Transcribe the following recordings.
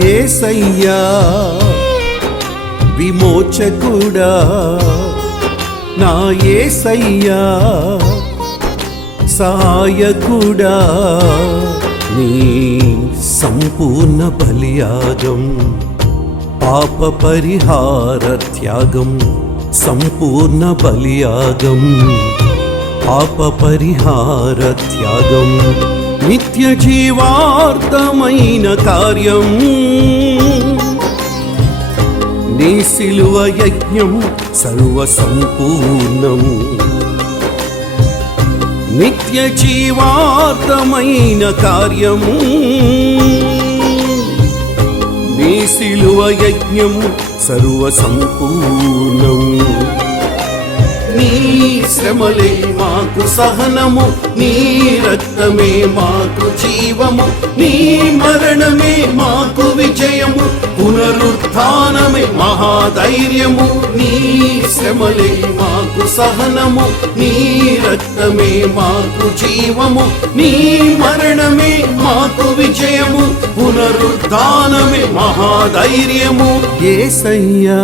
యేసయ్యా విమోచకుడా నా యేసయ్యా సహాయకుడా నీ సంపూర్ణ బలియాగం పాప పరిహార త్యాగం సంపూర్ణ బలియాగం పాప పరిహార త్యాగం నిత్య జీవార్థమైన కార్యం నీ సిలువ యజ్ఞం సర్వ సంపూర్ణం నిత్య జీవార్థమైన కార్యం నీ సిలువ యజ్ఞం సర్వ సంపూర్ణం నీ శ్రమలే మాకు సహనము నీ రక్తమే మాకు జీవము నీ మరణమే మాకు విజయము పునరుత్థానమే మహాధైర్యము నీ శ్రమలే మాకు సహనము నీ రక్తమే మాకు జీవము నీ మరణమే మాకు విజయము పునరుత్థానమే మహాధైర్యము యేసయ్యా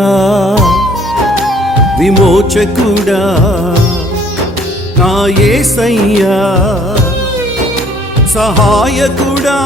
విమోచకుడా నా యేసయ్యా సహాయకుడా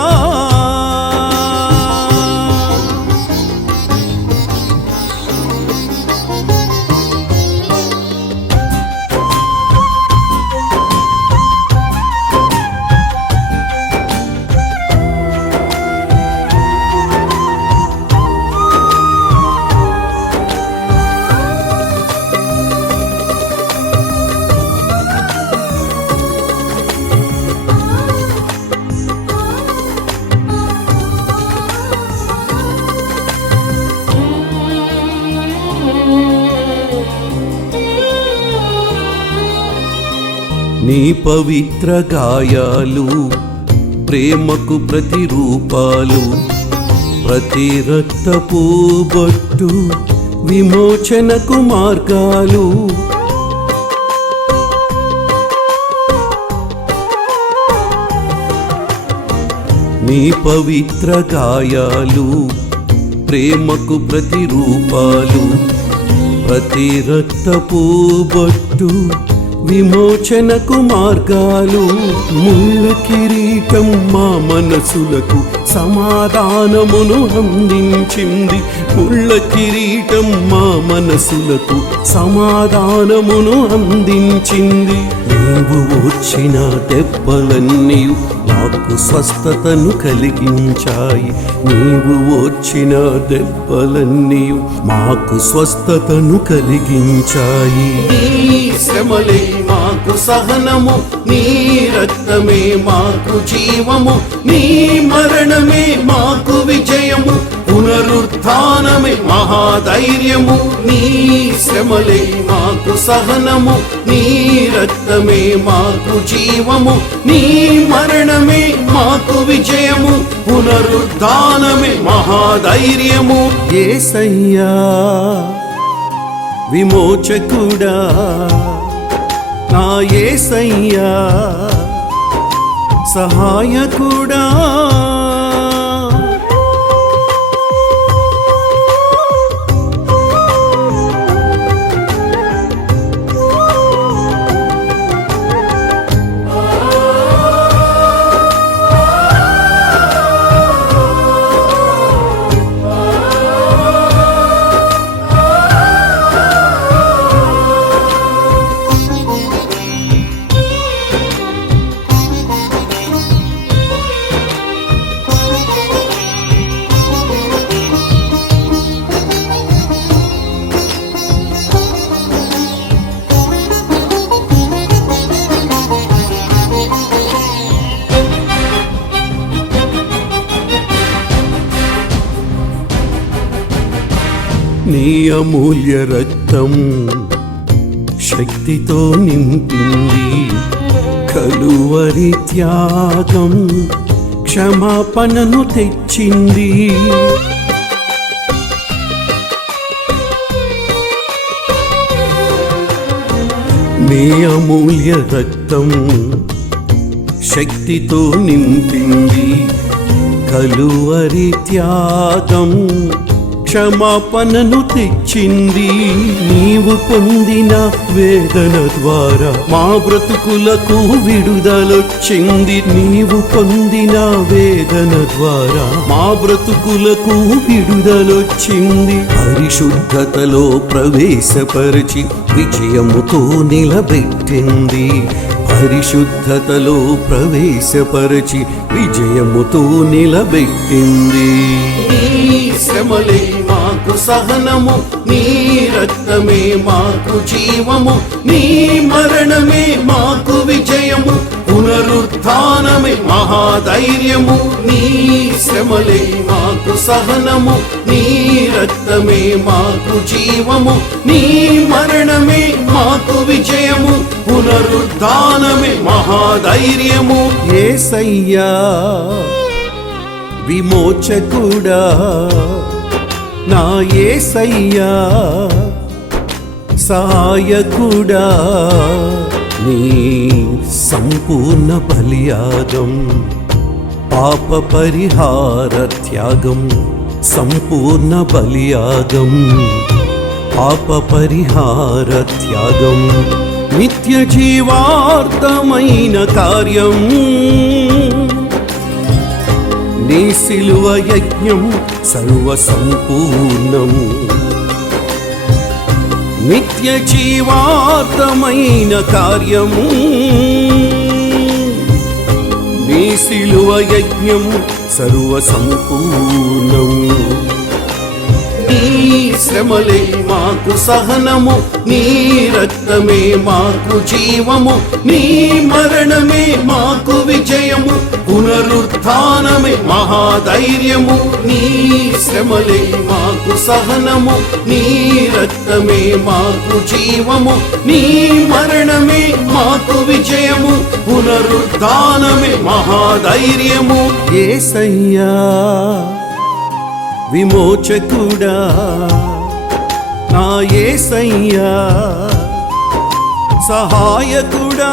నీ పవిత్ర గాయాలు ప్రేమకు ప్రతిరూపాలు ప్రతి రక్తపు బొట్టు విమోచనకు మార్గాలు నీ పవిత్ర గాయాలు ప్రేమకు ప్రతిరూపాలు ప్రతి రక్తపు బొట్టు విమోచనకు మార్గాలు ముళ్ళ కిరీటం మా మనసులకు సమాధానమును అందించింది ముళ్ళ కిరీటం మా మనసులకు సమాధానమును అందించింది నీవు వచ్చిన దెబ్బలన్నీ నాకు స్వస్థతను కలిగించాయి నీవు వచ్చిన దెబ్బలన్నీ మాకు స్వస్థతను కలిగించాయి శ్రమలే మాకు సహనము నీ రక్తమే మాకు జీవము నీ మరణమే మాకు విజయము పునరుత్థానమే మహాధైర్యము నీ శ్రమలే మాకు సహనము నీ రక్తమే మాకు జీవము నీ మరణమే మాకు విజయము పునరుత్థానమే మహాధైర్యము యేసయ్యా విమోచకుడా నా యేసయ్యా సహాయకుడా నీ అమూల్య రక్తం శక్తితో నింపింది కలువరి త్యాగం క్షమాపణను తెచ్చింది నీ అమూల్య రక్తం శక్తితో నింపింది కలువరి త్యాగం క్షమాపణను తెచ్చింది. నీవు పొందిన వేదన ద్వారా మా బ్రతుకులకు విడుదలొచ్చింది. నీవు పొందిన వేదన ద్వారా మా బ్రతుకులకు విడుదలొచ్చింది. పరిశుద్ధతలో ప్రవేశపరిచి విజయముతో నిలబెట్టింది. పరిశుద్ధతలో ప్రవేశపరిచి విజయముతో నిలబెట్టింది. శ్రమలే మాకు సహనము, నీ రక్తమే మాకు జీవము, నీ మరణమే మాకు విజయము, పునరుత్థానమే మహాధైర్యము. నీ శ్రమలే మాకు సహనము, నీ రక్తమే మాకు జీవము, నీ మరణమే మాకు విజయము, పునరుత్థానమే మహాధైర్యము. యేసయ్యా విమోచకుడా, నా యేసయ్యా సహాయకుడా, నీ సంపూర్ణ బలియాగం పాప పరిహార త్యాగం, సంపూర్ణ బలియాగం పాప పరిహార త్యాగం, నిత్య జీవార్థమైన కార్యం. నీ సిలువ యజ్ఞం సర్వ సంపూర్ణం, నిత్య జీవార్థమైన కార్యం. నీ సిలువ యజ్ఞం సర్వ సంపూర్ణం. నీ శ్రమలే మాకు సహనము, నీ రక్తమే మాకు జీవము, నీ మరణమే మాకు విజయము, పునరుత్థానమే మహాధైర్యము. నీ శ్రమలే మాకు సహనము, నీ రక్తమే మాకు జీవము, నీ మరణమే మాకు విజయము, పునరుత్థానమే మహాధైర్యము. యేసయ్యా విమోచకుడా, నా యేసయ్యా సహాయకుడా.